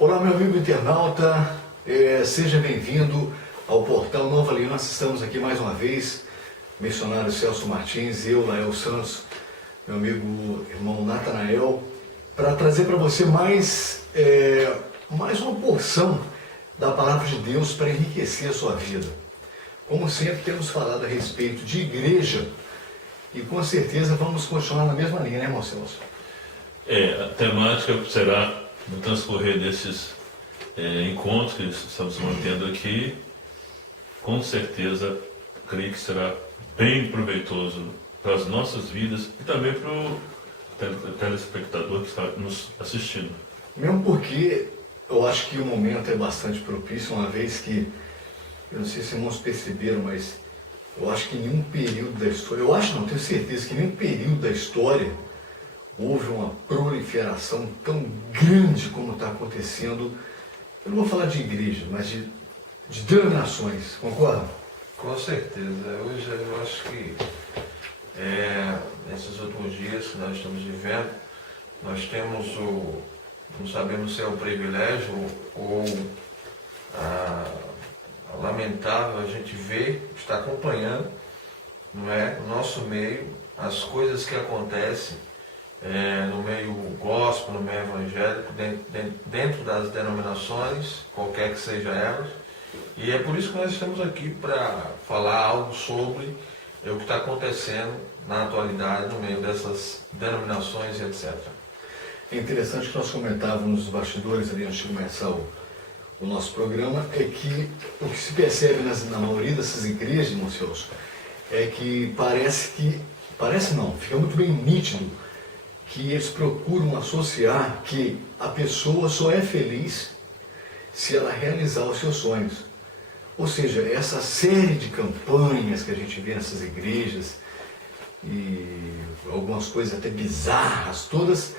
Olá, meu amigo internauta, seja bem-vindo ao portal Nova Aliança. Estamos aqui mais uma vez, missionário Celso Martins e eu, Lael Santos, meu amigo irmão Natanael, para trazer para você mais uma porção da Palavra de Deus para enriquecer a sua vida. Como sempre, temos falado a respeito de igreja e com certeza vamos continuar na mesma linha, né, irmão Celso? A temática será, no transcorrer desses encontros que estamos mantendo aqui, com certeza, creio que será bem proveitoso para as nossas vidas e também para o telespectador que está nos assistindo. Mesmo porque eu acho que o momento é bastante propício, uma vez que, eu não sei se irmãos perceberam, mas eu acho que em nenhum período da história, tenho certeza que em nenhum período da história houve uma proliferação tão grande como está acontecendo. Eu não vou falar de igreja, mas de denominações, concorda? Com certeza. Hoje eu acho que nesses últimos dias que nós estamos vivendo, nós temos não sabemos se é o privilégio ou a lamentável a gente ver, está acompanhando, não é, no nosso meio, as coisas que acontecem no meio gospel, no meio evangélico, dentro das denominações, qualquer que seja elas. E é por isso que nós estamos aqui para falar algo sobre o que está acontecendo na atualidade no meio dessas denominações e etc. É interessante que nós comentávamos nos bastidores ali antes de começar o nosso programa, é que o que se percebe na maioria dessas igrejas, irmão Celso, é que fica muito bem nítido que eles procuram associar que a pessoa só é feliz se ela realizar os seus sonhos. Ou seja, essa série de campanhas que a gente vê nessas igrejas, e algumas coisas até bizarras, todas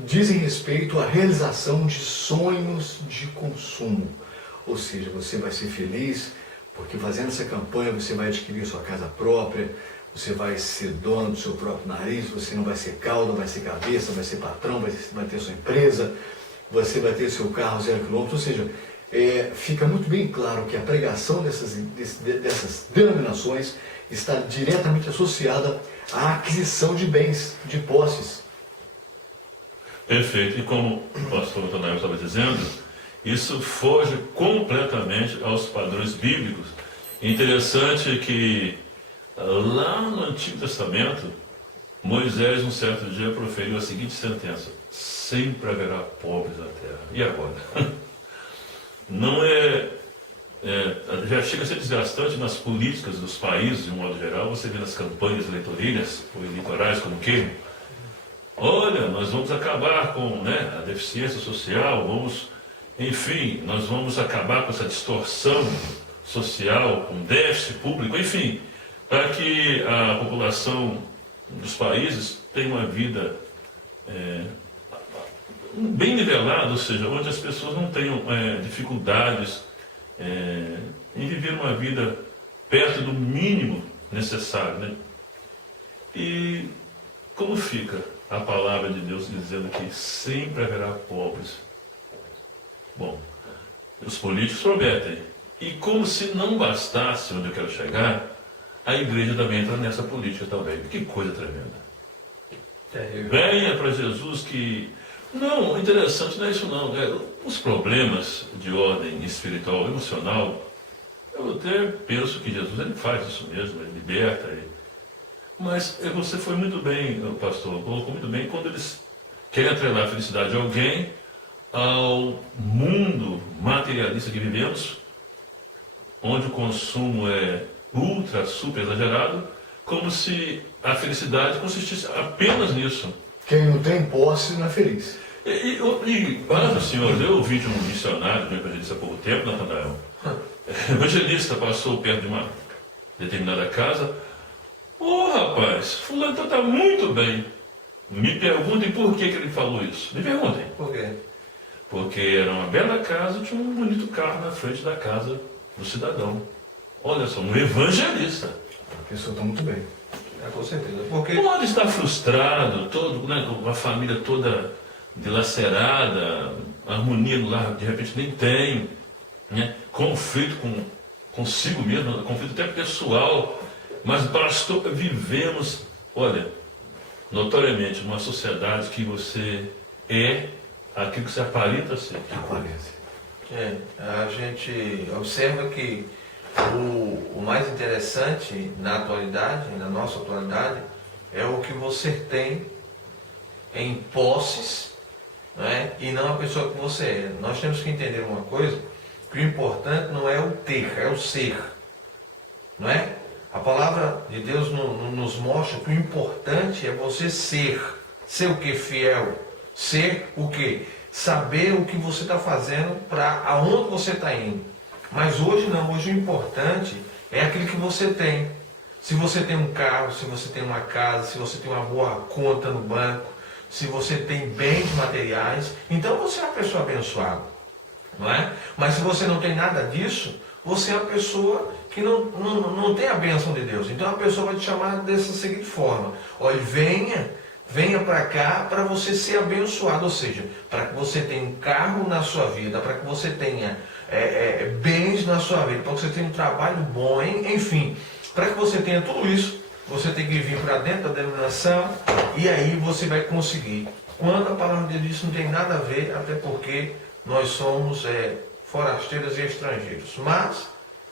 dizem respeito à realização de sonhos de consumo. Ou seja, você vai ser feliz porque fazendo essa campanha você vai adquirir sua casa própria, você vai ser dono do seu próprio nariz, você não vai ser cauda, vai ser cabeça, vai ser patrão, vai ter sua empresa, você vai ter seu carro 0 km. Ou seja, fica muito bem claro que a pregação dessas denominações está diretamente associada à aquisição de bens, de posses. Perfeito. E como o pastor Natanael estava dizendo, isso foge completamente aos padrões bíblicos. Interessante que lá no Antigo Testamento, Moisés, um certo dia, proferiu a seguinte sentença: sempre haverá pobres na terra. E agora? Não já chega a ser desgastante nas políticas dos países, de um modo geral. Você vê nas campanhas eleitorais, ou eleitorais, como queiram. Olha, nós vamos acabar com a deficiência social, nós vamos acabar com essa distorção social, com déficit público, enfim, para que a população dos países tenha uma vida bem nivelada, ou seja, onde as pessoas não tenham dificuldades em viver uma vida perto do mínimo necessário, né? E como fica a palavra de Deus dizendo que sempre haverá pobres? Bom, os políticos prometem. E como se não bastasse onde eu quero chegar, a igreja também entra nessa política também. Que coisa tremenda. Venha para Jesus que... Não, interessante não é isso não. Os problemas de ordem espiritual, emocional, eu até penso que Jesus ele faz isso mesmo, ele liberta. Mas você foi muito bem, pastor, colocou muito bem, quando eles querem atrelar a felicidade de alguém ao mundo materialista que vivemos, onde o consumo é ultra, super exagerado, como se a felicidade consistisse apenas nisso. Quem não tem posse não é feliz. Para os senhores, eu ouvi de um missionário, de um evangelista há pouco tempo, Natanael. O evangelista passou perto de uma determinada casa. Rapaz, fulano está muito bem. Me perguntem por que ele falou isso. Me perguntem. Por quê? Porque era uma bela casa e tinha um bonito carro na frente da casa do cidadão. Olha só, um evangelista. A pessoa está muito bem. Com certeza. Porque... Pode estar frustrado, uma família toda dilacerada, harmonia no lar, de repente nem tenho, né? Conflito consigo mesmo, conflito até pessoal, mas vivemos, olha, notoriamente, uma sociedade que você é aquilo que você aparenta ser. Aparece. A gente observa que o mais interessante na atualidade, na nossa atualidade, é o que você tem em posses, né? E não a pessoa que você é. Nós temos que entender uma coisa, que o importante não é o ter, é o ser. Não é? A palavra de Deus nos mostra que o importante é você ser. Ser o que? Fiel. Ser o que? Saber o que você está fazendo para aonde você está indo. Mas hoje não, hoje o importante é aquilo que você tem. Se você tem um carro, se você tem uma casa, se você tem uma boa conta no banco, se você tem bens materiais, então você é uma pessoa abençoada, não é? Mas se você não tem nada disso, você é uma pessoa que não tem a bênção de Deus. Então a pessoa vai te chamar dessa seguinte forma: olha, venha para cá para você ser abençoado, ou seja, para que você tenha um carro na sua vida, para que você tenha bens na sua vida, para que você tenha um trabalho bom, enfim, para que você tenha tudo isso, você tem que vir para dentro da denominação e aí você vai conseguir. Quando a palavra de Deus não tem nada a ver, até porque nós somos forasteiros e estrangeiros. Mas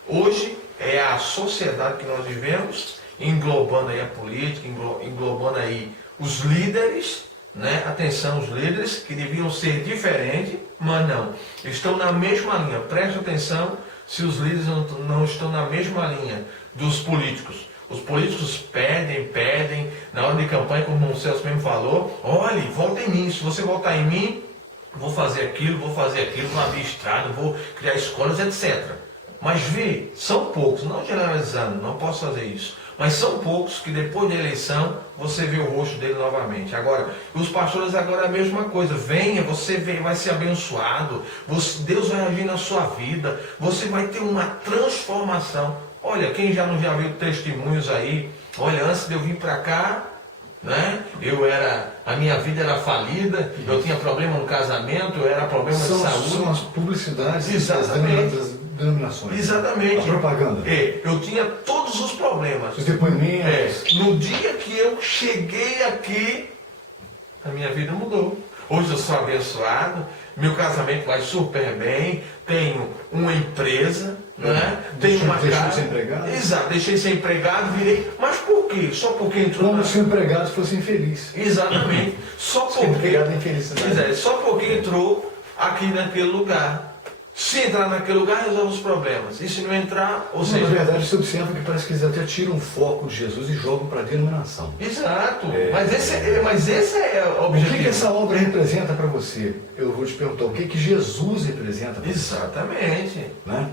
hoje é a sociedade que nós vivemos, englobando aí a política, englobando aí os líderes, né? Atenção, os líderes que deviam ser diferentes, mas não. Estão na mesma linha. Preste atenção se os líderes não estão na mesma linha dos políticos. Os políticos pedem, na hora de campanha, como o Celso mesmo falou, olhe, volta em mim, se você voltar em mim, vou fazer aquilo, vou abrir estrada, vou criar escolas, etc. Mas são poucos, não generalizando, não posso fazer isso, mas são poucos que depois da eleição você vê o rosto dele novamente. Agora, os pastores agora é a mesma coisa, você vai ser abençoado, Deus vai agir na sua vida, você vai ter uma transformação. Olha, quem já viu testemunhos aí, olha, antes de eu vir para cá, né? A minha vida era falida, eu tinha problema no casamento, eu era problema de saúde. São as publicidades das denominações. Exatamente. A propaganda. Eu tinha todos os problemas. Os depoimentos. No dia que eu cheguei aqui, a minha vida mudou. Hoje eu sou abençoado, meu casamento vai super bem, tenho uma empresa, né? Tenho uma casa. Deixei de ser empregado? Exato, deixei de ser empregado, virei. Mas por quê? Só porque entrou. Como se o empregado fosse infeliz. Exatamente. Só porque. Empregado é infelicidade. Só porque entrou aqui naquele lugar. Se entrar naquele lugar, resolve os problemas. E se não entrar, ou seja... Na verdade, você observa que parece que eles até tiram o foco de Jesus e jogam para a denominação. Exato. Mas esse é o objetivo. O que essa obra representa para você? Eu vou te perguntar, o que Jesus representa para você? Exatamente. Né?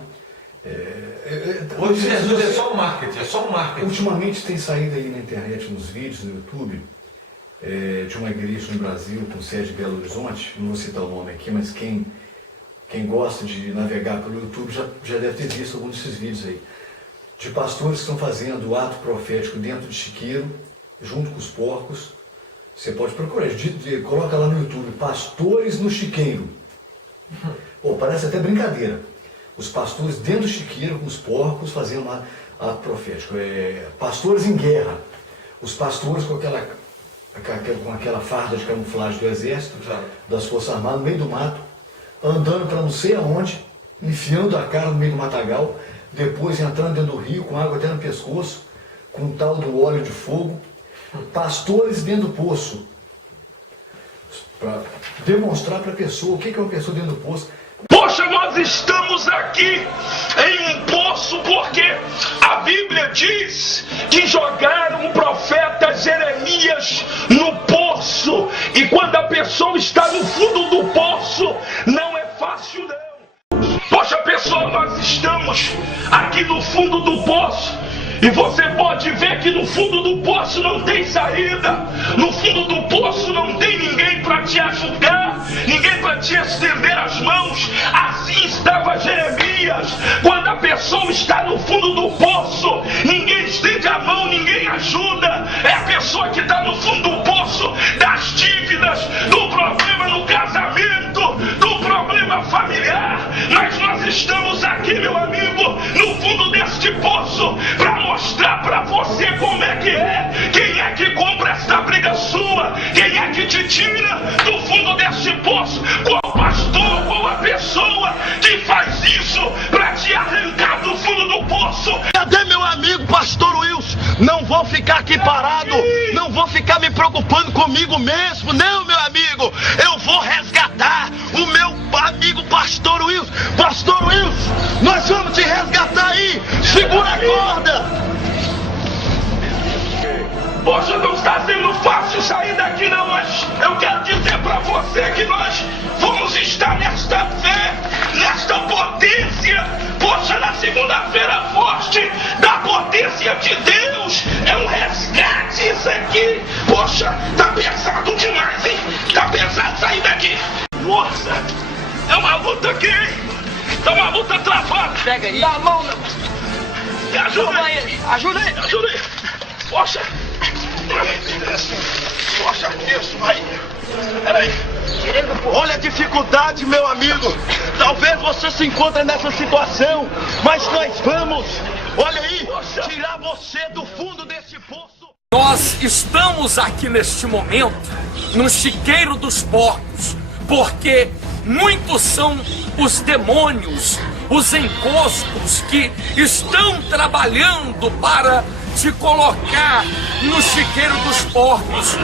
Hoje Jesus é só um marketing, Ultimamente tem saído aí na internet, nos vídeos, no YouTube, de uma igreja no Brasil, com sede em Belo Horizonte, não vou citar o nome aqui, mas quem gosta de navegar pelo YouTube já deve ter visto alguns desses vídeos aí, de pastores que estão fazendo o ato profético dentro de chiqueiro, junto com os porcos. Você pode procurar, coloca lá no YouTube, pastores no chiqueiro. Pô, parece até brincadeira. Os pastores dentro do chiqueiro com os porcos fazendo lá ato profético. Pastores em guerra. Os pastores com aquela farda de camuflagem do exército, das forças armadas, no meio do mato, andando para não sei aonde, enfiando a cara no meio do matagal, depois entrando dentro do rio, com água até no pescoço, com o tal do óleo de fogo. Pastores dentro do poço, para demonstrar para a pessoa o que é uma pessoa dentro do poço. Poxa, nós estamos aqui em um poço porque a Bíblia diz que jogaram o profeta Jeremias no poço. E quando a pessoa está no fundo do poço, não é fácil não. Poxa, pessoal, nós estamos aqui no fundo do poço. E você pode ver que no fundo do poço não tem saída. No fundo do poço não tem ninguém para te ajudar, ninguém para te estender as mãos. Assim estava Jeremias. Quando a pessoa está no fundo do poço, ninguém estende a mão, ninguém ajuda. É a pessoa que está no fundo do poço das dívidas, do problema no casamento, do problema mesmo. Não, meu amigo, eu vou resgatar o meu amigo Pastor Wilson. Pastor Wilson, nós vamos te resgatar aí. Segura a corda. Poxa, não está sendo fácil sair daqui não, mas eu quero dizer pra você que nós vamos estar nesta fé, nesta potência. Poxa, na segunda-feira forte da potência de Deus. É um resgate isso aqui. Poxa, tá pesado demais, hein? Tá pesado sair daqui. Nossa, é uma luta aqui, hein? Tá uma luta travada. Pega aí. Dá a mão, meu. Me ajuda aí. Ajuda aí. Me ajuda aí. Poxa. Poxa, isso, vai. Peraí. Olha a dificuldade, meu amigo. Talvez você se encontre nessa situação, mas nós vamos, olha aí, tirar você do fundo desse poço. Nós estamos aqui neste momento no chiqueiro dos porcos, porque muitos são os demônios, os encostos que estão trabalhando para te colocar no chiqueiro dos porcos.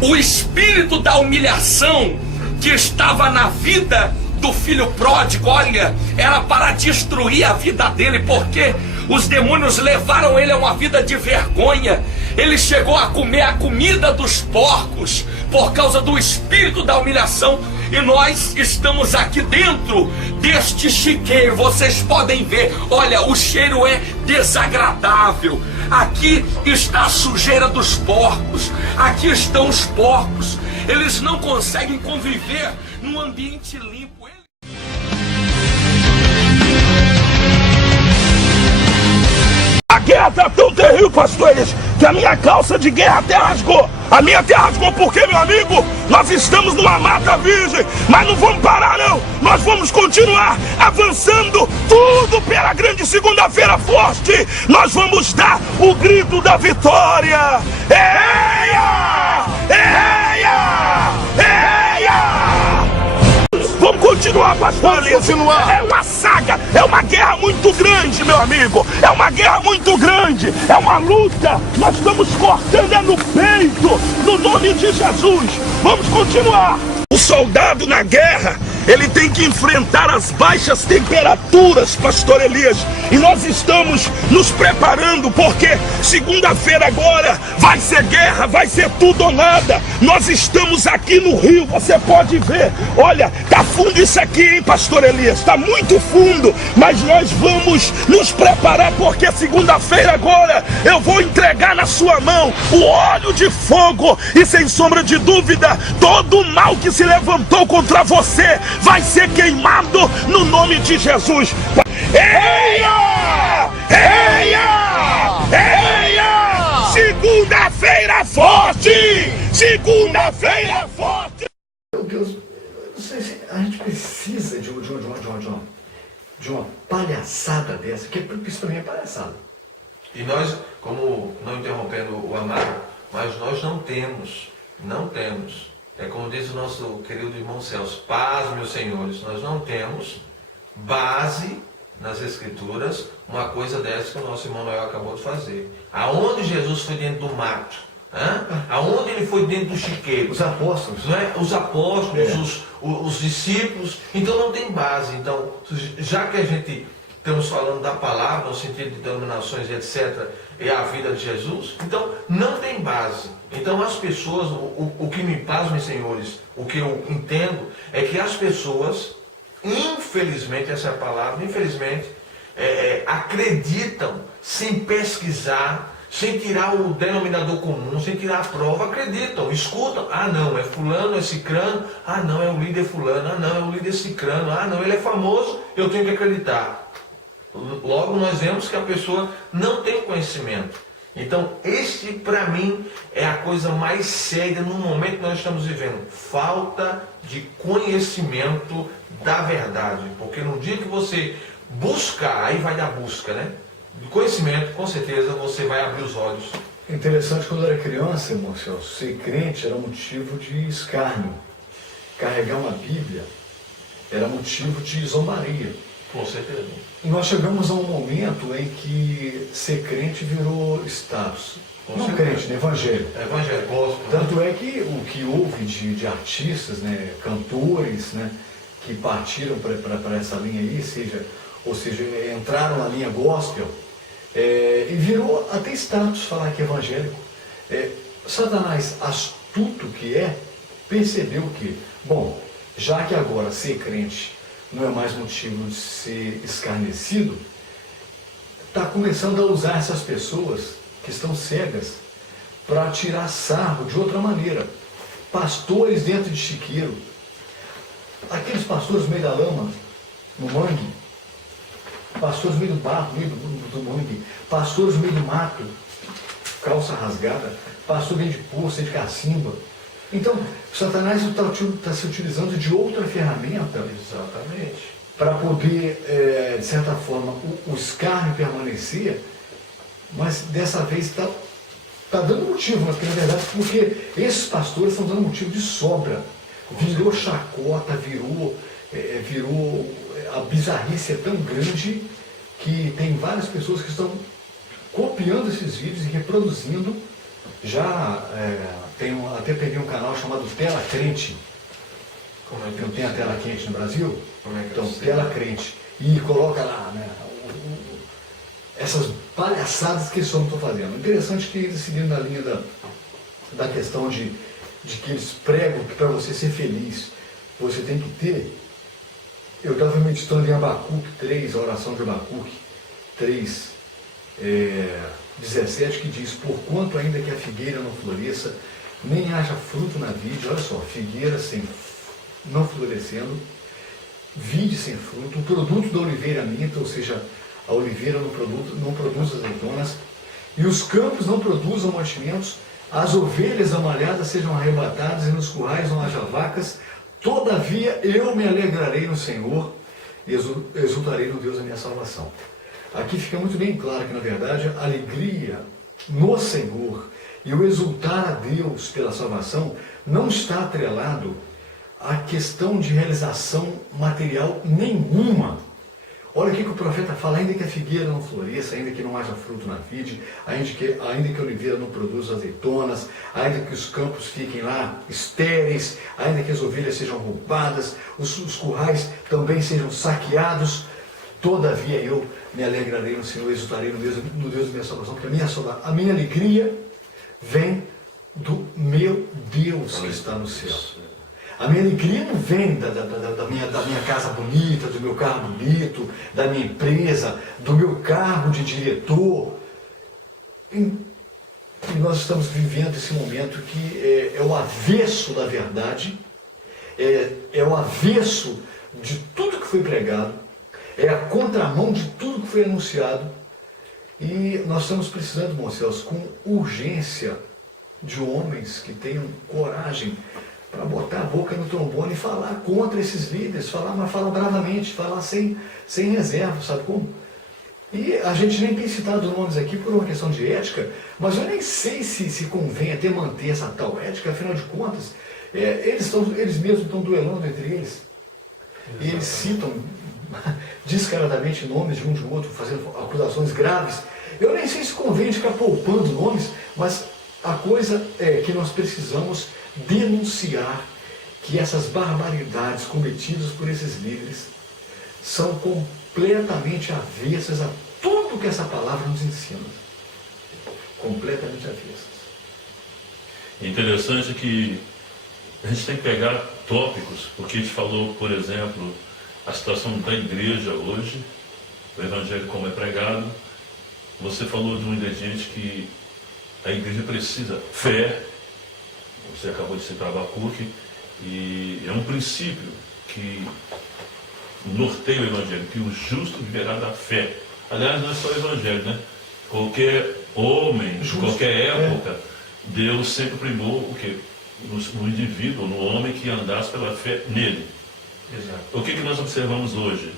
O espírito da humilhação que estava na vida do filho pródigo, olha, era para destruir a vida dele, porque os demônios levaram ele a uma vida de vergonha. Ele chegou a comer a comida dos porcos por causa do espírito da humilhação. E nós estamos aqui dentro deste chiqueiro. Vocês podem ver, olha, o cheiro é desagradável. Aqui está a sujeira dos porcos. Aqui estão os porcos. Eles não conseguem conviver num ambiente limpo. A guerra tá tão terrível, pastores, que a minha calça de guerra até rasgou. A minha até rasgou porque, meu amigo, nós estamos numa mata virgem, mas não vamos parar não. Nós vamos continuar avançando, tudo pela grande segunda-feira forte. Nós vamos dar o grito da vitória. Eia! Eia! Eia! Vamos continuar, pastor. É uma saga, é uma guerra muito grande, meu amigo. É uma guerra muito grande, é uma luta. Nós estamos cortando no peito, no nome de Jesus. Vamos continuar. O soldado na guerra, ele tem que enfrentar as baixas temperaturas, pastor Elias. E nós estamos nos preparando, porque segunda-feira agora vai ser guerra, vai ser tudo ou nada. Nós estamos aqui no Rio, você pode ver. Olha, tá fundo isso aqui, hein, pastor Elias? Tá muito fundo, mas nós vamos nos preparar, porque segunda-feira agora eu vou entregar na sua mão o óleo de fogo. E sem sombra de dúvida, todo o mal que se levantou contra você vai ser queimado no nome de Jesus. Eia! Eia! Eia! Segunda-feira forte! Segunda-feira forte! Meu Deus, eu não sei se a gente precisa de uma palhaçada dessa, porque isso pra mim é palhaçada. E nós, como não interrompendo o amado, mas nós não temos, é como diz o nosso querido irmão Celso, paz, meus senhores, nós não temos base nas Escrituras, uma coisa dessa que o nosso irmão Noel acabou de fazer. Aonde Jesus foi dentro do mato? Aonde ele foi dentro do chiqueiro? Os apóstolos. Não é? Os apóstolos, os discípulos. Então não tem base. Então, já que a gente estamos falando da palavra, no sentido de denominações, etc., é a vida de Jesus, então não tem base. Então as pessoas, o que me pasma, senhores, o que eu entendo é que as pessoas, infelizmente, essa é a palavra, infelizmente, acreditam sem pesquisar, sem tirar o denominador comum, sem tirar a prova, acreditam, escutam, não, é fulano, é cicrano, não, é o líder fulano, não, é o líder cicrano, não, ele é famoso, eu tenho que acreditar. Logo nós vemos que a pessoa não tem conhecimento. Então este para mim é a coisa mais séria no momento que nós estamos vivendo, falta de conhecimento da verdade, porque no dia que você buscar, aí vai dar busca, né? Do conhecimento, com certeza você vai abrir os olhos. É interessante, quando eu era criança, irmão Celso, ser crente era motivo de escárnio. Carregar uma Bíblia era motivo de zombaria. Com certeza. E nós chegamos a um momento em que ser crente virou status. Não crente, né? Evangélico. Evangélico, gospel. Tanto é que o que houve de artistas, né, cantores, né, que partiram para essa linha aí, ou seja, entraram na linha gospel, e virou até status falar que é evangélico. Satanás, astuto que percebeu que, bom, já que agora ser crente não é mais motivo de ser escarnecido, está começando a usar essas pessoas que estão cegas para tirar sarro de outra maneira. Pastores dentro de chiqueiro, aqueles pastores no meio da lama, no mangue, pastores no meio do barro, no meio do mangue, pastores no meio do mato, calça rasgada, pastor dentro de poça, de cacimba. Então, Satanás está se utilizando de outra ferramenta. Exatamente. Para poder, de certa forma, o escárnio permanecer, mas dessa vez está dando motivo, mas na verdade, porque esses pastores estão dando motivo de sobra. Virou chacota, virou a bizarrice é tão grande que tem várias pessoas que estão copiando esses vídeos e reproduzindo. Até peguei um canal chamado Tela Crente. Como é que Não tem a tela quente no Brasil? Como é que Então, eu sei? Tela Crente. E coloca lá, né, essas palhaçadas que eles estão fazendo. Interessante que eles seguiram na linha da questão de que eles pregam que para você ser feliz, você tem que ter. Eu estava meditando em Abacuque 3, a oração de Abacuque 3, 17, que diz: porquanto ainda que a figueira não floresça, nem haja fruto na vide, olha só, figueira não florescendo, vide sem fruto, o produto da oliveira minta, ou seja, a oliveira não produz azeitonas, e os campos não produzam mantimentos, as ovelhas da malhada sejam arrebatadas, e nos currais não haja vacas, todavia eu me alegrarei no Senhor, e exultarei no Deus da minha salvação. Aqui fica muito bem claro que, na verdade, a alegria no Senhor e o exultar a Deus pela salvação não está atrelado à questão de realização material nenhuma. Olha o que o profeta fala: ainda que a figueira não floresça, ainda que não haja fruto na vide, ainda que a oliveira não produza azeitonas, ainda que os campos fiquem lá estéreis, ainda que as ovelhas sejam roubadas, os currais também sejam saqueados, todavia eu me alegrarei no Senhor, exultarei no Deus da minha salvação, porque a minha alegria vem do meu Deus que está no céu. A minha alegria não vem da minha casa bonita, do meu carro bonito, da minha empresa, do meu cargo de diretor. E nós estamos vivendo esse momento que é o avesso da verdade, é o avesso de tudo que foi pregado, é a contramão de tudo que foi anunciado. E nós estamos precisando, irmãos céus, com urgência, de homens que tenham coragem para botar a boca no trombone e falar contra esses líderes, mas falar bravamente, falar sem reserva, sabe como? E a gente nem tem citado nomes aqui por uma questão de ética, mas eu nem sei se convém até manter essa tal ética, afinal de contas, eles mesmos estão duelando entre eles. E eles citam descaradamente nomes de um de outro, fazendo acusações graves. Eu nem sei se convém ficar poupando nomes, mas a coisa é que nós precisamos denunciar que essas barbaridades cometidas por esses líderes são completamente avessas a tudo que essa palavra nos ensina. Completamente avessas. Interessante que a gente tem que pegar tópicos, porque a gente falou, por exemplo, a situação da igreja hoje, o evangelho como é pregado. Você falou de um ingrediente que a igreja precisa: fé. Você acabou de citar Abacuque, e é um princípio que norteia o evangelho, que o justo viverá da fé. Aliás, não é só o evangelho, né? Qualquer homem, de qualquer época, Deus sempre primou o quê? No indivíduo, no homem que andasse pela fé nele. Exato. O que nós observamos hoje?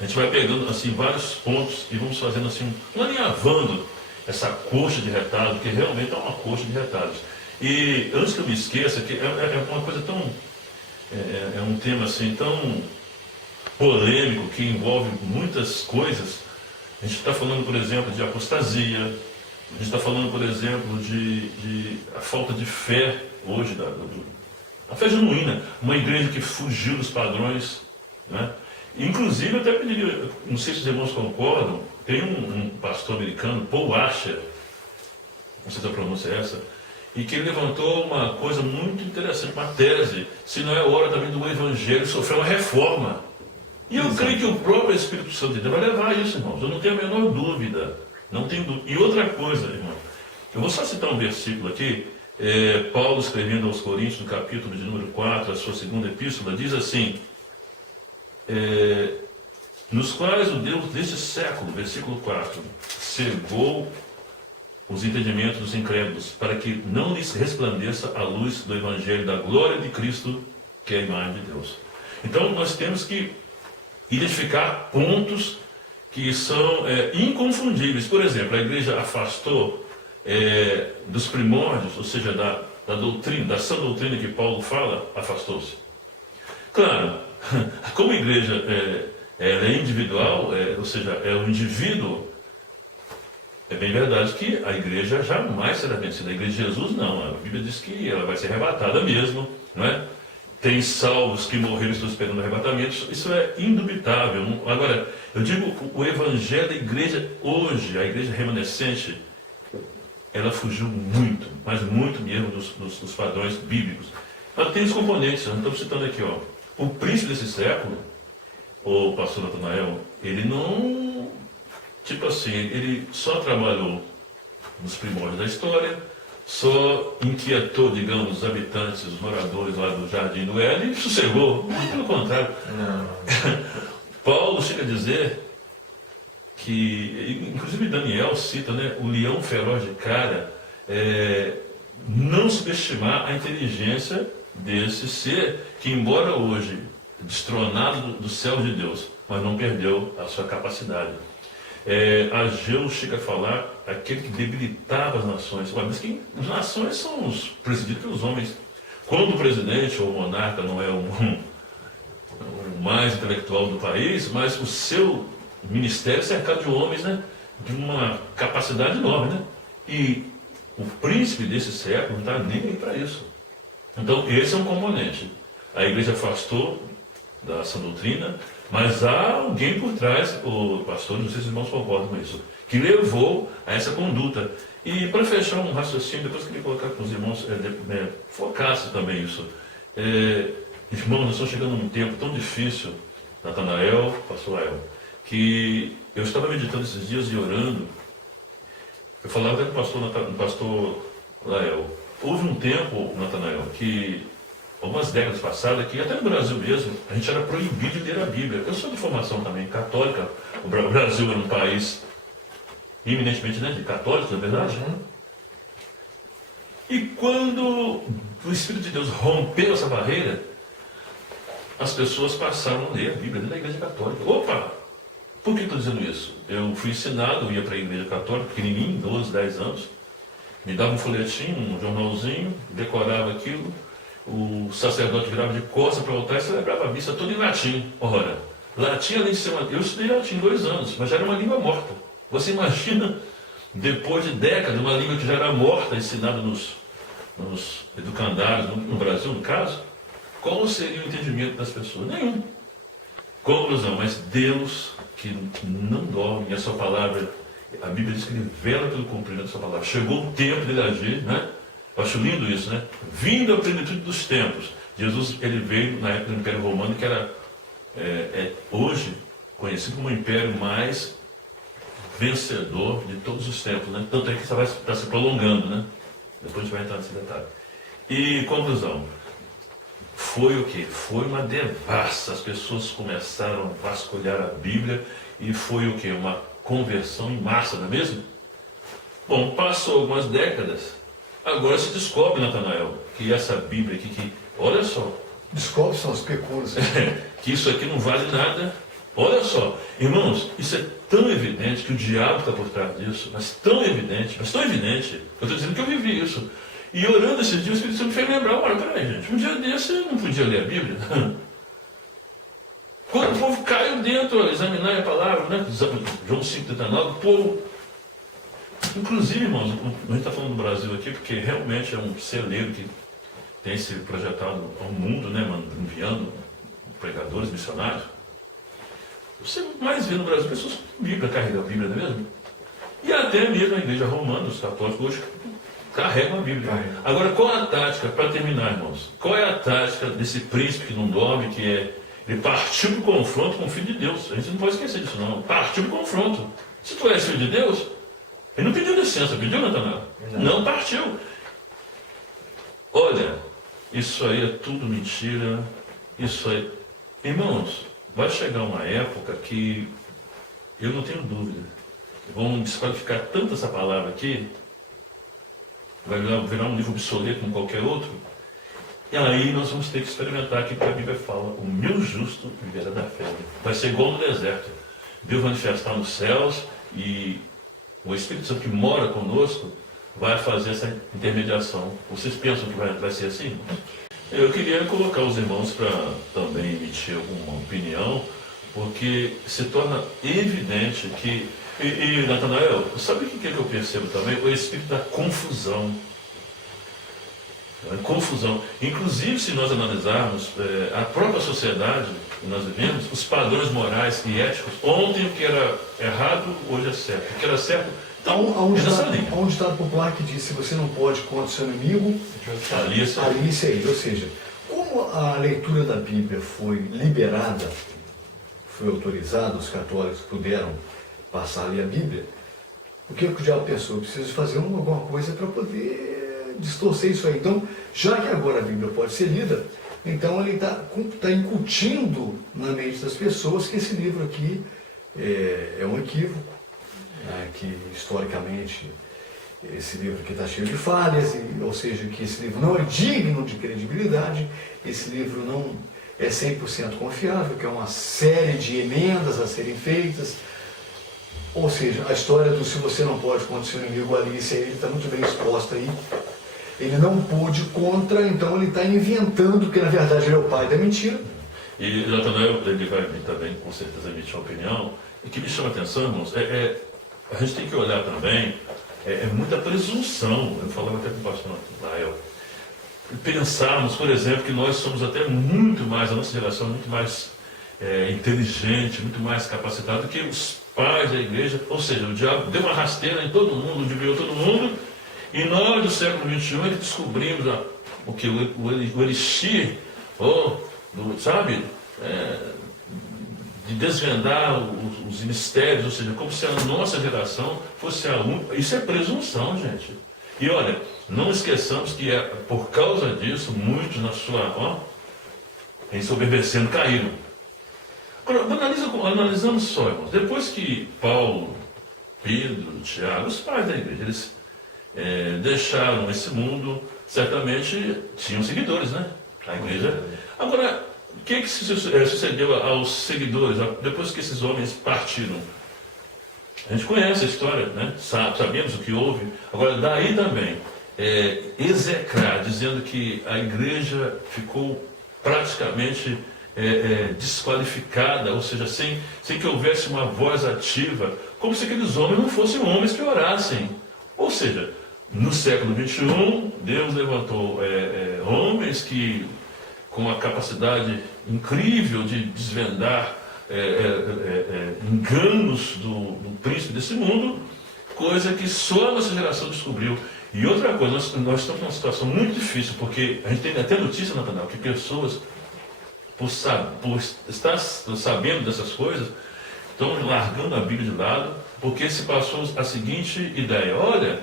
A gente vai pegando assim vários pontos e vamos fazendo assim, alinhavando essa coxa de retalhos, que realmente é uma coxa de retalhos. E antes que eu me esqueça, que é uma coisa tão, é um tema assim tão polêmico, que envolve muitas coisas. A gente está falando, por exemplo, de apostasia, A gente está falando, por exemplo, de a falta de fé hoje, a fé genuína, uma igreja que fugiu dos padrões, né? Inclusive, eu até pediria, não sei se os irmãos concordam, tem um pastor americano, Paul Washer, não sei se a pronúncia é essa, e que ele levantou uma coisa muito interessante, uma tese, se não é hora também do Evangelho sofrer uma reforma. E eu creio que o próprio Espírito Santo de Deus vai levar isso, irmãos, eu não tenho a menor dúvida, não tenho dúvida. E outra coisa, irmão, eu vou só citar um versículo aqui, Paulo escrevendo aos Coríntios, no capítulo de número 4, a sua segunda epístola, diz assim, nos quais o Deus deste século, versículo 4, cegou os entendimentos dos incrédulos, para que não lhes resplandeça a luz do Evangelho da glória de Cristo, que é a imagem de Deus. Então nós temos que identificar pontos que são inconfundíveis. Por exemplo, a igreja afastou dos primórdios, ou seja, da doutrina, da sã doutrina que Paulo fala, afastou-se. Claro, como a igreja ela é individual, ou seja, é o indivíduo, é bem verdade que a igreja jamais será vencida. A igreja de Jesus não, a Bíblia diz que ela vai ser arrebatada mesmo, não é? Tem salvos que morreram e estão esperando o arrebatamento, isso é indubitável. Agora, eu digo, o evangelho da igreja hoje, a igreja remanescente, ela fugiu muito, mas muito mesmo dos padrões bíblicos. Ela tem os componentes, nós estamos citando aqui, ó. O príncipe desse século, o pastor Natanael, ele não, tipo assim, ele só trabalhou nos primórdios da história, só inquietou, digamos, os habitantes, os moradores lá do Jardim do Éden e sossegou. Muito pelo contrário. Paulo chega a dizer que, inclusive Daniel cita, né, o leão feroz de cara, não subestimar a inteligência desse ser, que embora hoje destronado do céu de Deus, mas não perdeu a sua capacidade. Ageu chega a falar aquele que debilitava as nações. Mas que as nações são presididas pelos homens. Quando o presidente ou o monarca não é o mais intelectual do país, mas o seu ministério é cercado de homens, né, de uma capacidade enorme, né? E o príncipe desse século não está nem aí para isso. Então, esse é um componente. A igreja afastou da sã doutrina, mas há alguém por trás, o pastor, não sei se os irmãos concordam com isso, que levou a essa conduta. E para fechar um raciocínio, depois queria colocar com os irmãos, focasse também isso. Irmãos, nós estamos chegando num tempo tão difícil, Natanael, pastor Lael, que eu estava meditando esses dias e orando. Eu falava até com o pastor Lael. Houve um tempo, Natanael, que algumas décadas passadas, que até no Brasil mesmo, a gente era proibido de ler a Bíblia. Eu sou de formação também católica. O Brasil era um país eminentemente, né, de católicos, na verdade. E quando o Espírito de Deus rompeu essa barreira, as pessoas passaram a ler a Bíblia dentro da igreja católica. Opa! Por que estou dizendo isso? Eu fui ensinado, eu ia para a igreja católica, pequenininho, 12, 10 anos, me dava um folhetinho, um jornalzinho, decorava aquilo, o sacerdote virava de costas para o altar e celebrava a missa toda em latim. Ora, latim além de ser uma... Eu estudei latim 2 anos, mas já era uma língua morta. Você imagina, depois de décadas, uma língua que já era morta, ensinada nos educandários, no Brasil, no caso, qual seria o entendimento das pessoas? Nenhum. Conclusão, mas Deus, que não dorme, a sua palavra, a Bíblia diz que ele vela pelo cumprimento da sua palavra. Chegou o tempo dele agir, né? Eu acho lindo isso, né? Vindo à plenitude dos tempos. Jesus, ele veio na época do Império Romano, que era hoje conhecido como o império mais vencedor de todos os tempos, né? Tanto é que isso está se prolongando, né? Depois a gente vai entrar nesse detalhe. E conclusão, foi o quê? Foi uma devassa. As pessoas começaram a vasculhar a Bíblia e foi o quê? Uma conversão em massa, não é mesmo? Bom, passou algumas décadas, agora se descobre, Natanael, que essa Bíblia aqui, que, olha só. Descobre, são os peculiares. Que isso aqui não vale nada. Olha só, irmãos, isso é tão evidente que o diabo está por trás disso, mas tão evidente, eu estou dizendo que eu vivi isso. E orando esses dias, o Espírito Santo me fez lembrar, olha, peraí, gente, um dia desse eu não podia ler a Bíblia. Quando o povo caiu dentro, examinar a palavra, né? João 5,39, o povo Inclusive, irmãos, a gente está falando do Brasil aqui porque realmente é um celeiro que tem se projetado ao mundo, né, enviando pregadores, missionários. Você mais vê no Brasil pessoas com Bíblia, carregam a Bíblia, não é mesmo? E até mesmo a igreja romana, os católicos hoje, carregam a Bíblia. Agora, qual a tática, para terminar, irmãos? Qual é a tática desse príncipe que não dorme, que é... Ele partiu para o confronto com o Filho de Deus. A gente não pode esquecer disso, não. Partiu para o confronto. Se tu és Filho de Deus, ele não pediu licença, pediu, Natanael? Não partiu. Olha, isso aí é tudo mentira. Isso aí... Irmãos, vai chegar uma época que eu não tenho dúvida. Vão desqualificar tanto essa palavra aqui, vai virar um livro obsoleto como qualquer outro, e aí nós vamos ter que experimentar aquilo que a Bíblia fala: o meu justo viverá da fé. Vai ser igual no deserto. Deus vai manifestar nos céus e o Espírito Santo que mora conosco vai fazer essa intermediação. Vocês pensam que vai ser assim? Eu queria colocar os irmãos para também emitir alguma opinião, porque se torna evidente que... E Natanael, sabe o que eu percebo também? O espírito da confusão. Confusão. Inclusive, se nós analisarmos a própria sociedade que nós vivemos, os padrões morais e éticos, ontem o que era errado, hoje é certo. O que era certo, então, há um ditado popular que diz: se você não pode contra o seu inimigo, alice ele. Ou seja, como a leitura da Bíblia foi liberada, foi autorizada, os católicos puderam passar ali a Bíblia, o que o diabo pensou? Eu preciso fazer alguma coisa para poder distorcer isso aí. Então, já que agora a Bíblia pode ser lida, então ele está incutindo na mente das pessoas que esse livro aqui é um equívoco, né, que historicamente esse livro aqui está cheio de falhas, ou seja, que esse livro não é digno de credibilidade, esse livro não é 100% confiável, que é uma série de emendas a serem feitas. Ou seja, a história do se você não pode contra o seu inimigo, Alice, ele está muito bem exposta aí. Ele não pôde contra, então ele está inventando, que na verdade ele é o pai da mentira. E Natanael, ele vai também, com certeza, emitir uma opinião. E que me chama a atenção, irmãos, a gente tem que olhar também, muita presunção. Eu falava até com o pastor Natanael. Pensarmos, por exemplo, que nós somos até muito mais, a nossa geração é muito mais inteligente, muito mais capacitada do que os pais da igreja. Ou seja, o diabo deu uma rasteira em todo mundo, ludibriou todo mundo, e nós do século XXI é que descobrimos o elixir, sabe, de desvendar os mistérios, ou seja, como se a nossa geração fosse a única. Isso é presunção, gente. E olha, não esqueçamos que por causa disso, muitos na sua, ensoberbecendo, caíram. Agora, analisando só, irmãos, depois que Paulo, Pedro, Tiago, os pais da igreja, eles deixaram esse mundo, certamente tinham seguidores, né? A igreja. Agora, o que sucedeu aos seguidores, depois que esses homens partiram? A gente conhece a história, né? Sabemos o que houve. Agora, daí também, execrar, dizendo que a igreja ficou praticamente desqualificada, ou seja, sem que houvesse uma voz ativa, como se aqueles homens não fossem homens que orassem. Ou seja, no século XXI, Deus levantou homens que, com a capacidade incrível de desvendar enganos do príncipe desse mundo, coisa que só a nossa geração descobriu. E outra coisa, nós estamos numa situação muito difícil, porque a gente tem até notícia, Natanael, que pessoas, por estar sabendo dessas coisas, estão largando a Bíblia de lado, porque se passou a seguinte ideia: olha,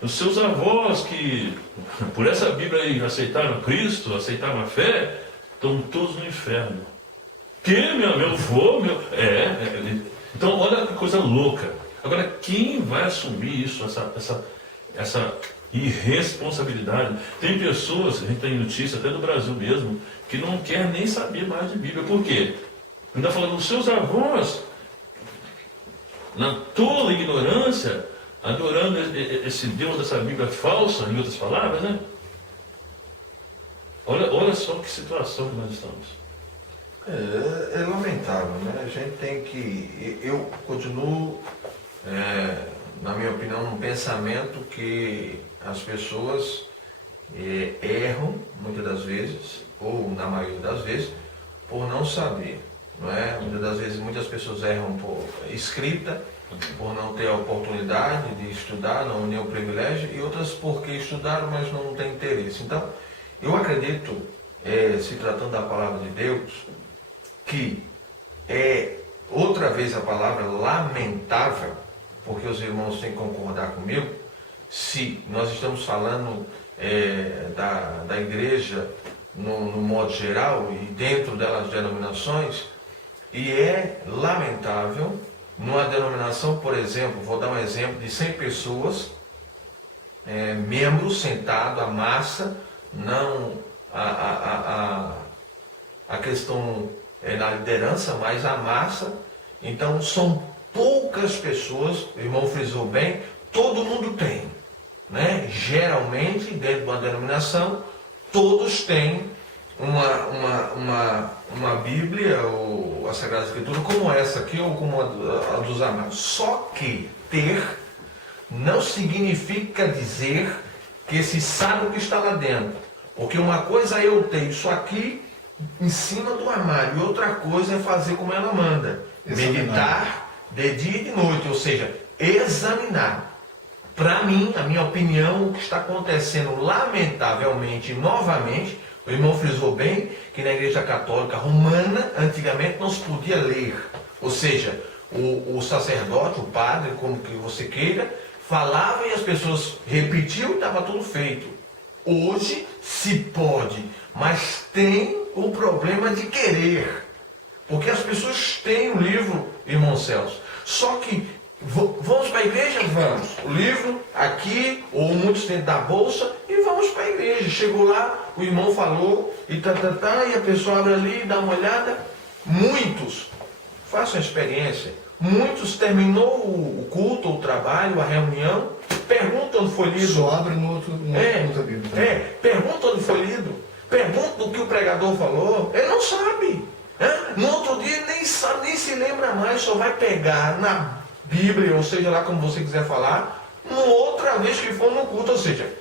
os seus avós que, por essa Bíblia aí, aceitaram Cristo, aceitaram a fé, estão todos no inferno. Que, meu avô, Então, olha que coisa louca. Agora, quem vai assumir isso, essa irresponsabilidade? Tem pessoas, a gente tem notícia até no Brasil mesmo, que não quer nem saber mais de Bíblia. Por quê? Ainda falando dos seus avós, na tola ignorância, adorando esse Deus dessa Bíblia falsa, em outras palavras, né? Olha só que situação que nós estamos. É lamentável, né? A gente tem que... Eu continuo na minha opinião, num pensamento que as pessoas erram, muitas das vezes, ou na maioria das vezes, por não saber. Não é? Muitas das vezes, muitas pessoas erram por escrita, por não ter a oportunidade de estudar, não ter o privilégio, e outras porque estudaram, mas não têm interesse. Então, eu acredito, se tratando da palavra de Deus, que outra vez a palavra lamentável, porque os irmãos têm que concordar comigo, se nós estamos falando da igreja no modo geral e dentro das denominações, e é lamentável numa denominação, por exemplo, vou dar um exemplo de 100 pessoas, membros sentados, a massa, não a questão na liderança, mas a massa. Então são poucas pessoas, o irmão frisou bem, todo mundo tem, né? Geralmente, dentro de uma denominação, todos têm uma Bíblia ou a Sagrada Escritura como essa aqui ou como a dos amados. Só que ter não significa dizer que se sabe o que está lá dentro. Porque uma coisa é eu ter isso aqui em cima do armário e outra coisa é fazer como ela manda. Meditar de dia e de noite, ou seja, examinar. Para mim, a minha opinião, o que está acontecendo lamentavelmente, novamente, o irmão frisou bem que na Igreja Católica Romana, antigamente não se podia ler. Ou seja, o sacerdote, o padre, como que você queira, falava e as pessoas repetiam e estava tudo feito. Hoje se pode, mas tem o problema de querer. Porque as pessoas têm o livro, irmão Celso. Só que vamos para a igreja? Vamos. O livro aqui, ou muitos têm da bolsa, e vamos para a igreja. Chegou lá, o irmão falou, e e a pessoa abre ali e dá uma olhada. Muitos, façam a experiência, muitos terminou o culto, o trabalho, a reunião, perguntam onde foi lido. Só abre no outro Bíblia. Pergunta onde foi lido. Pergunta o que o pregador falou. Ele não sabe. No outro dia nem sabe, nem se lembra mais, só vai pegar na Bíblia, ou seja lá como você quiser falar, outra vez que for no culto, ou seja,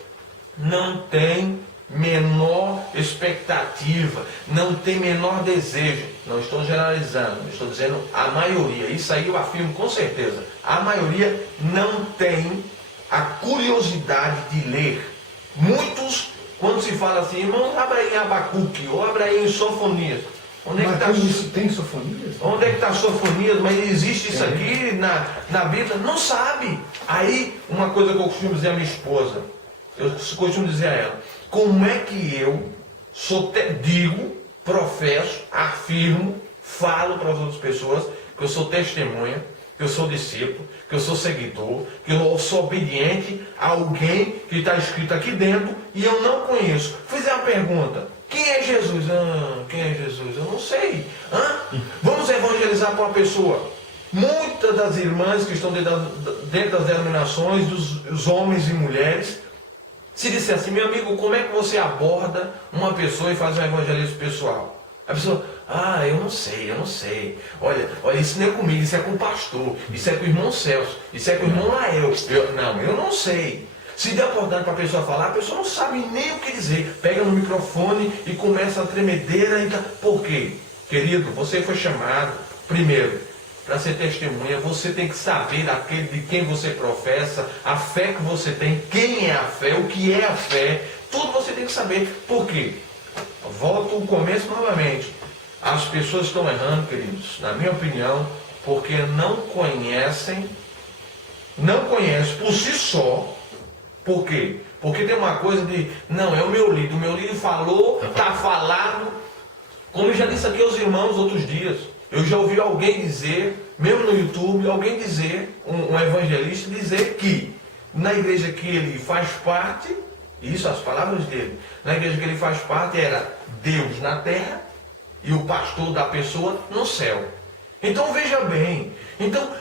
não tem menor expectativa, não tem menor desejo. Não estou generalizando, estou dizendo a maioria, isso aí eu afirmo com certeza, a maioria não tem a curiosidade de ler. Muitos, quando se fala assim, irmão, abra aí em Abacuque, ou abra aí em Sofonias. Onde é que está isso? Tem Sofonias? Onde é que está Sofonias? Mas existe isso aqui na Bíblia? Não sabe. Aí, uma coisa que eu costumo dizer à minha esposa, eu costumo dizer a ela, como é que eu digo, professo, afirmo, falo para as outras pessoas que eu sou testemunha, que eu sou discípulo, que eu sou seguidor, que eu sou obediente a alguém que está escrito aqui dentro e eu não conheço. Fizer uma pergunta, quem é Jesus? Quem é Jesus? Eu não sei. Vamos evangelizar para uma pessoa. Muitas das irmãs que estão dentro das denominações, dos homens e mulheres, se disser assim, meu amigo, como é que você aborda uma pessoa e faz um evangelismo pessoal? A pessoa, eu não sei. Olha, isso não é comigo, isso é com o pastor, isso é com o irmão Celso, isso é com o irmão Lael. Eu não sei. Se der oportunidade para a pessoa falar, a pessoa não sabe nem o que dizer. Pega no microfone e começa a tremedeira. Por quê? Querido, você foi chamado, primeiro, para ser testemunha. Você tem que saber de quem você professa, a fé que você tem, quem é a fé, o que é a fé. Tudo você tem que saber. Por quê? Volto ao começo novamente. As pessoas estão errando, queridos, na minha opinião, porque não conhecem por si só. Por quê? Porque tem uma coisa de, não, é o meu líder falou, está falado. Como eu já disse aqui aos irmãos outros dias, eu já ouvi alguém dizer, mesmo no YouTube, um evangelista dizer que na igreja que ele faz parte, isso as palavras dele, na igreja que ele faz parte era Deus na terra e o pastor da pessoa no céu. Então veja bem,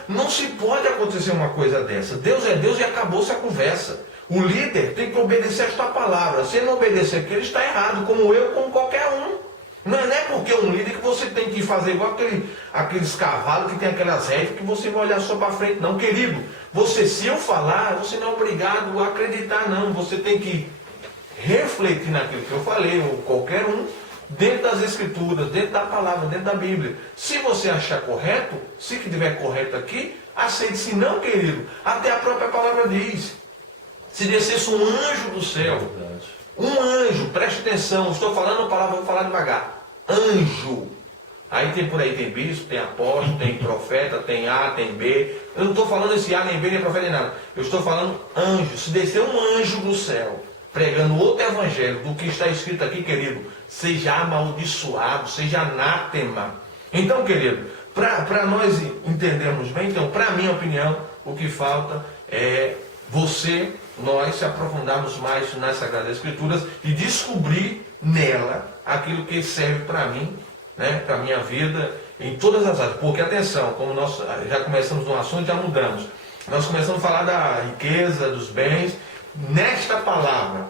não se pode acontecer uma coisa dessa. Deus é Deus e acabou-se a conversa. O líder tem que obedecer esta palavra. Se ele não obedecer aquilo, ele está errado, como eu, como qualquer um. Não é porque é um líder que você tem que fazer igual aqueles cavalos que tem aquelas rédeas que você vai olhar só para frente, não, querido. Se eu falar, você não é obrigado a acreditar, não. Você tem que refletir naquilo que eu falei, ou qualquer um, dentro das Escrituras, dentro da palavra, dentro da Bíblia. Se você achar correto, se que estiver correto aqui, aceite. Se não, querido, até a própria palavra diz: se descesse um anjo do céu, um anjo, preste atenção, estou falando a palavra, vou falar devagar. Anjo. Aí tem por aí, tem bispo, tem apóstolo, tem profeta, tem A, tem B. Eu não estou falando esse A, nem B, nem profeta, nem nada. Eu estou falando anjo. Se descer um anjo do céu, pregando outro evangelho do que está escrito aqui, querido, seja amaldiçoado, seja anátema. Então, querido, para nós entendermos bem, então, para a minha opinião, o que falta é nós se aprofundarmos mais nas Sagradas Escrituras e descobrir nela aquilo que serve para mim, né, para a minha vida, em todas as áreas. Porque, atenção, como nós já começamos no assunto, já mudamos. Nós começamos a falar da riqueza, dos bens. Nesta palavra,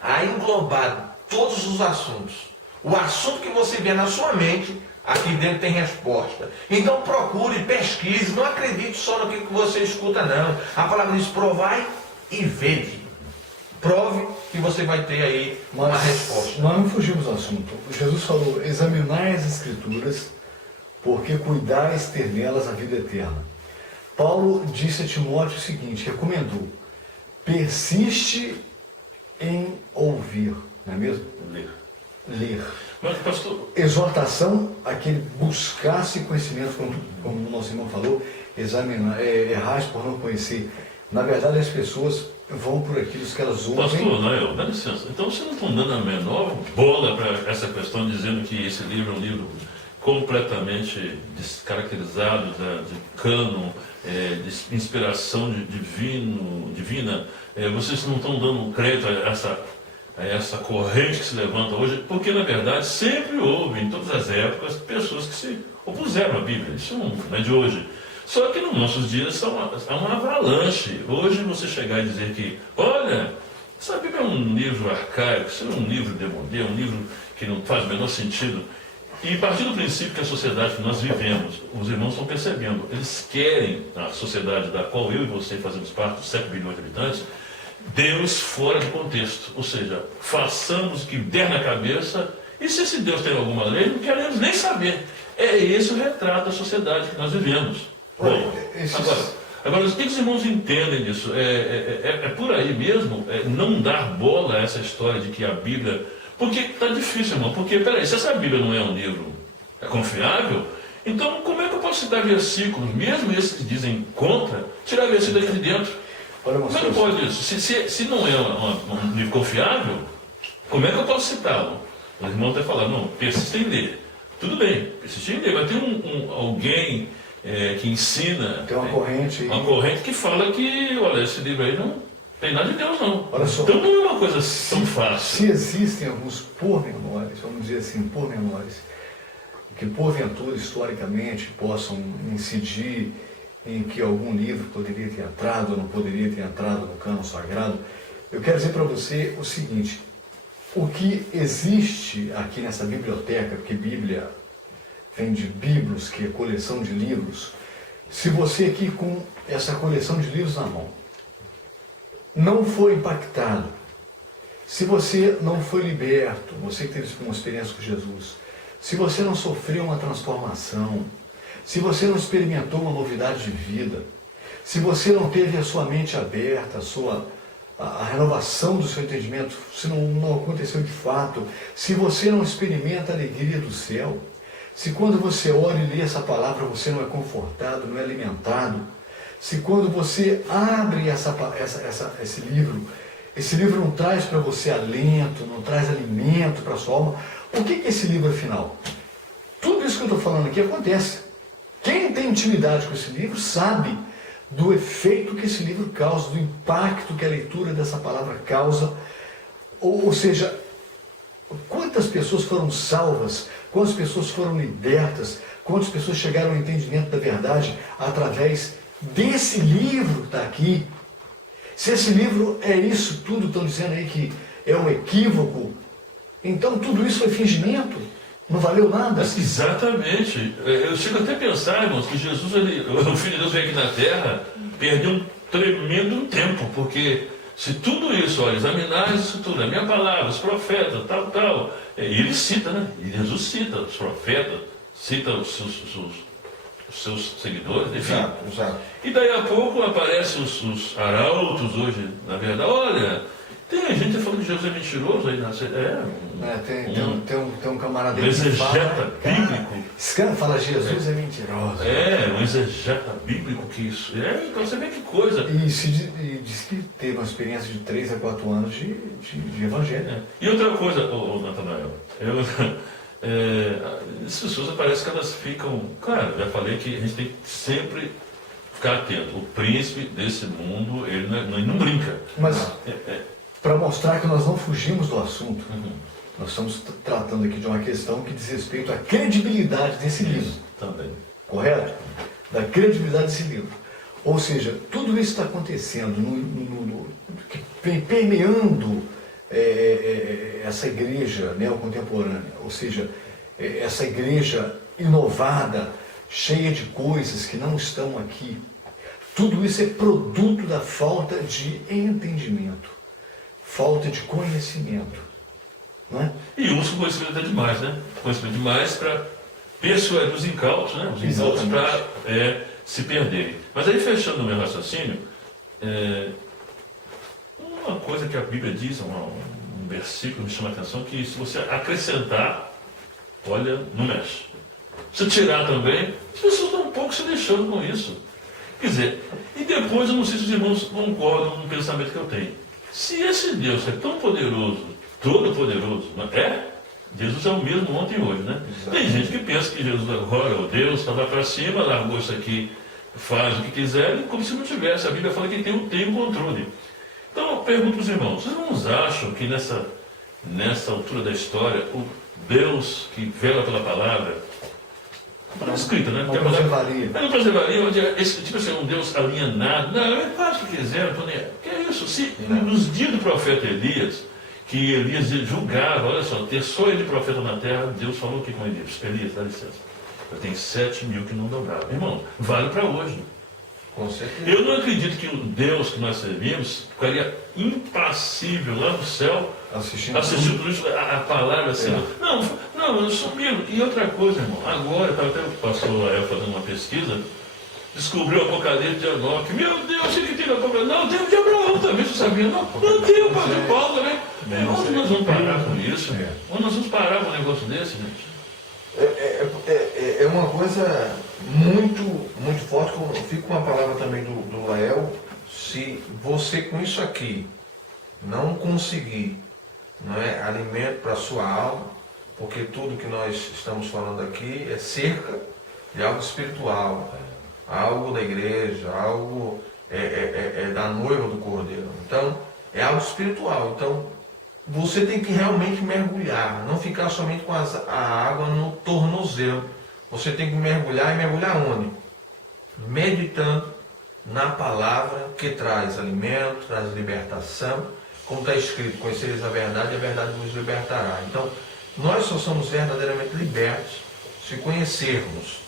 a englobar todos os assuntos. O assunto que você vê na sua mente, aqui dentro tem resposta. Então procure, pesquise, não acredite só naquilo que você escuta, não. A palavra diz: provai e vede. Prove que você vai ter aí uma resposta. Nós não fugimos do assunto. Jesus falou: examinai as Escrituras, porque cuidais ter nelas a vida eterna. Paulo disse a Timóteo o seguinte, recomendou: persiste em ouvir, não é mesmo? Ler. Mas, pastor, Exortação a que ele buscasse conhecimento, como o nosso irmão falou, examinar, errar por não conhecer. Na verdade, as pessoas vão por aquilo que elas ouvem. pastor Noel, dá licença. Então vocês não estão dando a menor bola para essa questão, dizendo que esse livro é um livro completamente descaracterizado de cânon, de inspiração divina. Vocês não estão dando crédito a essa corrente que se levanta hoje, porque na verdade sempre houve, em todas as épocas, pessoas que se opuseram à Bíblia. Isso não é de hoje. Só que nos nossos dias há uma avalanche. Hoje você chegar e dizer que, olha, essa Bíblia é um livro arcaico, isso é um livro demodé, é um livro que não faz o menor sentido. E a partir do princípio que a sociedade que nós vivemos, os irmãos estão percebendo, eles querem, a sociedade da qual eu e você fazemos parte, dos 7 bilhões de habitantes, Deus fora de contexto. Ou seja, façamos o que der na cabeça, e se esse Deus tem alguma lei, não queremos nem saber. É esse o retrato da sociedade que nós vivemos. Bom, agora, o que os irmãos entendem disso? É por aí mesmo, não dar bola a essa história de que a Bíblia... Porque está difícil, irmão. Porque, peraí, se essa Bíblia não é um livro confiável, então como é que eu posso citar versículos, mesmo esses que dizem contra, tirar versículo aqui de dentro? Como é que pode isso? Se não é um livro confiável, como é que eu posso citá-lo? O irmão até falar, não, persiste em ler. Tudo bem, persiste em ler. Vai ter alguém que ensina... Tem uma corrente aí. Uma corrente que fala que, olha, esse livro aí não tem nada de Deus, não. Olha só, então não é uma coisa tão fácil. Se existem alguns pormenores, vamos dizer assim, pormenores, que porventura, historicamente, possam incidir em que algum livro poderia ter entrado ou não poderia ter entrado no cânon sagrado, eu quero dizer para você o seguinte: o que existe aqui nessa biblioteca, porque Bíblia vem de biblos, que é coleção de livros, se você aqui com essa coleção de livros na mão não foi impactado, se você não foi liberto, você que teve uma experiência com Jesus, se você não sofreu uma transformação, se você não experimentou uma novidade de vida, se você não teve a sua mente aberta, a renovação do seu entendimento, se não aconteceu de fato, se você não experimenta a alegria do céu, se quando você ora e lê essa palavra você não é confortado, não é alimentado, se quando você abre esse livro não traz para você alento, não traz alimento para a sua alma, o que é esse livro afinal? Tudo isso que eu estou falando aqui acontece. Quem tem intimidade com esse livro sabe do efeito que esse livro causa, do impacto que a leitura dessa palavra causa, ou seja, quantas pessoas foram salvas, quantas pessoas foram libertas, quantas pessoas chegaram ao entendimento da verdade através desse livro que está aqui. Se esse livro é isso tudo, estão dizendo aí que é um equívoco, então tudo isso foi fingimento. Não valeu nada? Mas exatamente. Eu chego até a pensar, irmãos, que Jesus, o Filho de Deus veio aqui na Terra, perdeu um tremendo tempo, porque se tudo isso, olha, examinar isso tudo, a minha palavra, os profetas, tal, e ele cita, né? E Jesus cita os profetas, cita os seus seguidores, enfim. Exato. E daí a pouco aparecem os arautos hoje, na verdade. Olha, tem gente falando que Jesus é mentiroso aí na Tem um camarada um aí que exegeta fala, bíblico. esse cara fala Jesus é mentiroso. Um exegeta bíblico que isso. Então você vê que coisa. E diz que teve uma experiência de 3 a 4 anos de evangelho. E outra coisa, Natanael, as pessoas parece que elas ficam. Claro, já falei que a gente tem que sempre ficar atento. O príncipe desse mundo, ele não brinca. Mas para mostrar que nós não fugimos do assunto, nós estamos tratando aqui de uma questão que diz respeito à credibilidade desse livro. Também. Correto? Da credibilidade desse livro. Ou seja, tudo isso está acontecendo, permeando essa igreja neocontemporânea, ou seja, essa igreja inovada, cheia de coisas que não estão aqui. Tudo isso é produto da falta de entendimento, falta de conhecimento. Não é? E usa o conhecimento até demais, né? Conhecimento demais para persuadir os incautos, né? Os incautos para se perderem. Mas aí, fechando o meu raciocínio, uma coisa que a Bíblia diz, um versículo me chama a atenção, que se você acrescentar, olha, não mexe. Se tirar também, as pessoas estão um pouco se deixando com isso. Quer dizer, e depois eu não sei se os irmãos concordam no pensamento que eu tenho. Se esse Deus é tão poderoso, todo-poderoso, Jesus é o mesmo ontem e hoje, né? Exatamente. Tem gente que pensa que Jesus agora, o Deus, estava para cima, largou isso aqui, faz o que quiser, como se não tivesse. A Bíblia fala que tem o controle. Então eu pergunto para os irmãos, vocês não acham que nessa altura da história, o Deus que vela pela palavra, não escrita, né? Não preservaria. Não preservaria, onde tipo assim, um Deus alienado. Não, ele faz o que quiser, que é isso? Se nos dias do profeta Elias, que Elias julgava, olha só, ter só ele profeta na terra, Deus falou o que com Elias? Elias, dá licença. Eu tenho 7.000 que não dobraram. Irmão, vale para hoje. Com certeza. Eu não acredito que o Deus que nós servimos ficaria impassível lá no céu, assistindo tudo isso, a palavra assim. Não, eu sou mesmo. E outra coisa, irmão, agora, até o pastor Lael fazendo uma pesquisa, descobriu o Apocalipse de Enoque. Meu Deus, o que tem no Apocalipse? Não, tem o de Abraão também, você sabia? Não tem o Padre Paulo também. Onde nós vamos parar com isso? Onde nós vamos parar com um negócio desse, gente? É uma coisa muito, muito forte. Fica uma palavra também do Lael. Se você com isso aqui não conseguir alimento para a sua alma, porque tudo que nós estamos falando aqui é cerca de algo espiritual, algo da igreja, algo da noiva do Cordeiro. Então, é algo espiritual. Então, você tem que realmente mergulhar, não ficar somente com a água no tornozelo. Você tem que mergulhar, e mergulhar onde? Meditando na palavra que traz alimento, traz libertação, como está escrito, conhecereis a verdade e a verdade vos libertará. Então, nós só somos verdadeiramente libertos se conhecermos,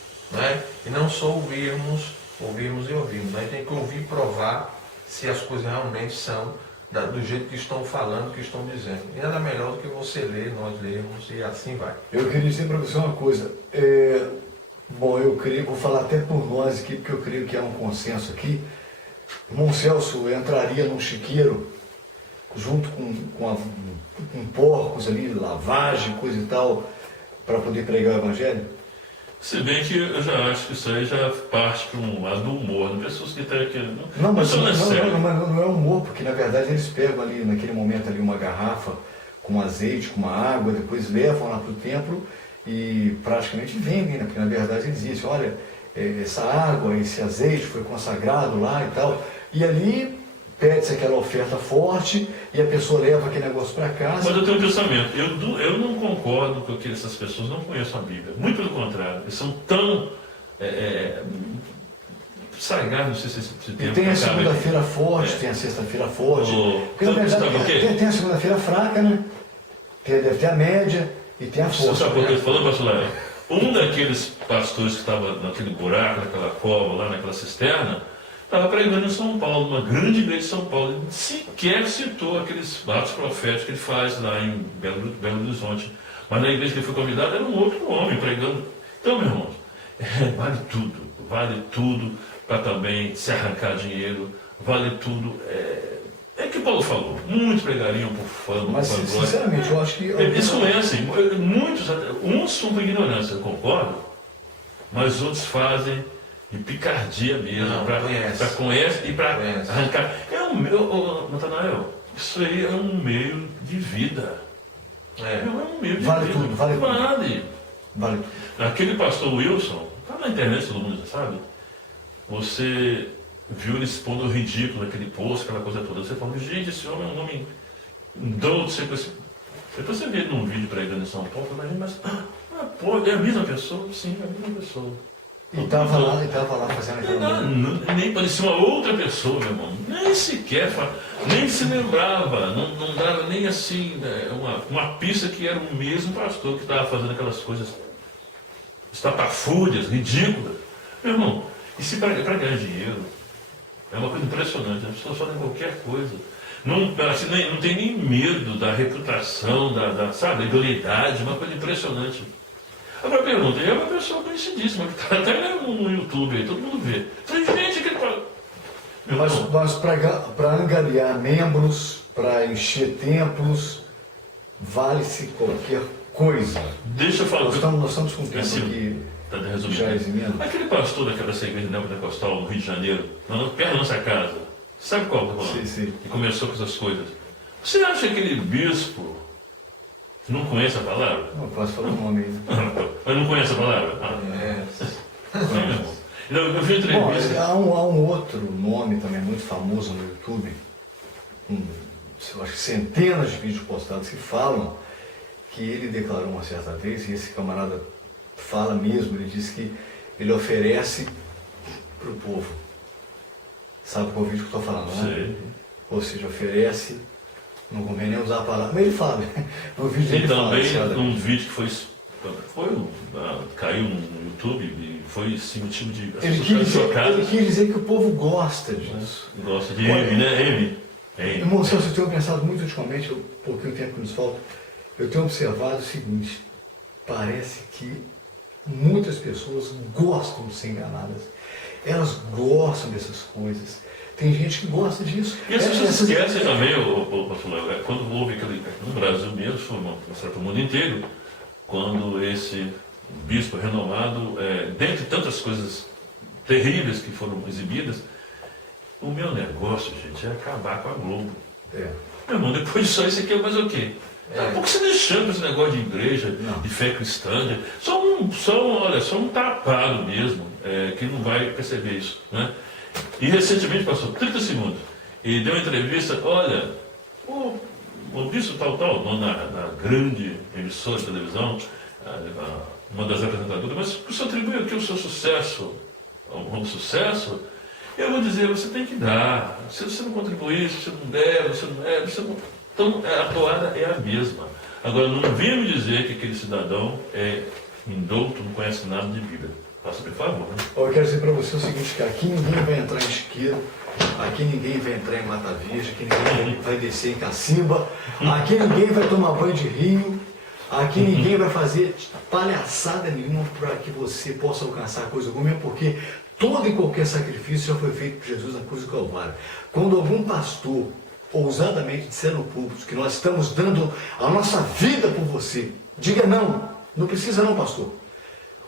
e não só ouvirmos e ouvirmos. Nós temos que ouvir e provar se as coisas realmente são do jeito que estão falando, que estão dizendo. E nada melhor do que você ler, nós lermos e assim vai. Eu queria dizer para você uma coisa. Bom, eu creio, vou falar até por nós aqui, porque eu creio que há um consenso aqui. O irmão Celso entraria num chiqueiro, junto com porcos ali, lavagem, coisa e tal, para poder pregar o Evangelho? Se bem que eu já acho que isso aí já parte para um lado do humor, né? Pessoas que estão aqui. Mas não é humor, porque na verdade eles pegam ali, naquele momento ali, uma garrafa com azeite, com uma água, depois levam lá para o templo e praticamente vendem, né? Porque na verdade eles dizem, olha, essa água, esse azeite foi consagrado lá e tal. E ali pede-se aquela oferta forte e a pessoa leva aquele negócio para casa. Mas eu tenho um pensamento, eu não concordo com que essas pessoas não conheçam a Bíblia. Muito pelo contrário, eles são tão sagrados, não sei se tem. E tem a segunda-feira forte, tem a sexta-feira forte. Porque na verdade tem a segunda-feira fraca, né? Deve ter a média, E tem a Você força. sabe por que eu estou falando, pastor Léo? Um daqueles pastores que estava naquele buraco, naquela cova, lá naquela cisterna, estava pregando em São Paulo, uma grande igreja de São Paulo. Ele sequer citou aqueles atos proféticos que ele faz lá em Belo Horizonte. Mas na igreja que ele foi convidado era um outro homem pregando. Então, meu irmão, vale tudo para também se arrancar dinheiro, vale tudo. É que Paulo falou, muitos pregariam por fama, Mas, por glória. sinceramente, eu acho que... Eles conhecem, muitos, uns são por ignorância, eu concordo, mas outros fazem de picardia mesmo, para conhecer e para arrancar. Natanael, isso aí é um meio de vida. É um meio de vale vida. Tudo, vale tudo. Vale tudo. Aquele pastor Wilson, está na internet, todo mundo já sabe, você viu ele expondo o ridículo daquele poço, aquela coisa toda. Você falou, gente, esse homem é um homem doce. Depois você vê ele num vídeo pregando em São Paulo, mas pô, é a mesma pessoa? Sim, é a mesma pessoa. E estava lá fazendo aquela... Nem parecia uma outra pessoa, meu irmão. Nem sequer, nem se lembrava, não dava nem assim, uma pista que era o mesmo pastor que estava fazendo aquelas coisas estapafúrdias, ridículas. Meu irmão, e se para ganhar dinheiro, é uma coisa impressionante, as pessoas fazem qualquer coisa. Não tem nem medo da reputação, da idoneidade, uma coisa impressionante. Agora pergunta, é uma pessoa conhecidíssima, que está até no YouTube aí, todo mundo vê. Falei, gente, aquele... Mas para angariar membros, para encher templos, vale-se qualquer coisa. Deixa eu falar. Nós estamos com tempo aqui. Tá resumindo. Aquele pastor daquela igreja neopentecostal no Rio de Janeiro, perto da nossa casa, sabe qual que eu tô falando? Sim. E começou com essas coisas. Você acha que aquele bispo não conhece a palavra? Não posso falar o nome aí. Mas não conhece a palavra? Eu vi entrevista. Há um outro nome também muito famoso no YouTube, eu acho que centenas de vídeos postados que falam que ele declarou uma certa vez, e esse camarada fala mesmo, ele diz que ele oferece para o povo. Sabe qual vídeo que eu estou falando, né? Sei. Ou seja, oferece, não convém nem usar a palavra, mas ele fala, no vídeo ele também, fala. num vídeo que caiu no YouTube e foi assim, um tipo de... Ele quis dizer que o povo gosta disso. Gosta de M, né? M. Irmão, eu tenho pensado muito ultimamente, porque o tempo que nos falta, eu tenho observado o seguinte, parece que muitas pessoas gostam de ser enganadas. Elas gostam dessas coisas. Tem gente que gosta disso. E as pessoas esquecem também, pastor Léo, quando houve aquele, no Brasil mesmo, foi mostrado para o mundo inteiro, quando esse bispo renomado, dentre tantas coisas terríveis que foram exibidas, o meu negócio, gente, é acabar com a Globo. Meu irmão, depois disso aí, você quer mais o quê? Por que você deixando esse negócio de igreja, de fé cristã? Só um tapado mesmo, que não vai perceber isso, né? E recentemente, passou 30 segundos, e deu uma entrevista, olha, o bispo tal, na grande emissora de televisão, uma das apresentadoras, mas o senhor atribui aqui o seu sucesso, algum sucesso? Eu vou dizer, você tem que dar. Se você não contribuir, se você não der, então a toada é a mesma. Agora, não venha me dizer que aquele cidadão é indouto, não conhece nada de Bíblia. Faça, por favor. Né? Eu quero dizer para você o seguinte, que aqui ninguém vai entrar em Chiqueiro, aqui ninguém vai entrar em Mata Virgem, aqui ninguém vai descer em Cacimba, aqui ninguém vai tomar banho de rio, aqui ninguém vai fazer palhaçada nenhuma para que você possa alcançar coisa alguma, porque todo e qualquer sacrifício já foi feito por Jesus na cruz do Calvário. Quando algum pastor ousadamente disser no púlpito que nós estamos dando a nossa vida por você, diga não precisa não, pastor.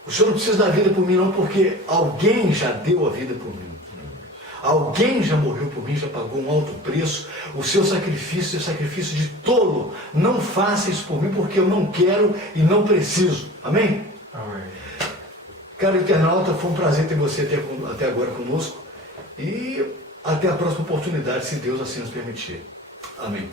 O senhor não precisa dar vida por mim não, porque alguém já deu a vida por mim. Alguém já morreu por mim, já pagou um alto preço. O seu sacrifício é sacrifício de tolo. Não faça isso por mim, porque eu não quero e não preciso. Amém? Amém. Caro internauta, foi um prazer ter você até agora conosco. E até a próxima oportunidade, se Deus assim nos permitir. Amém.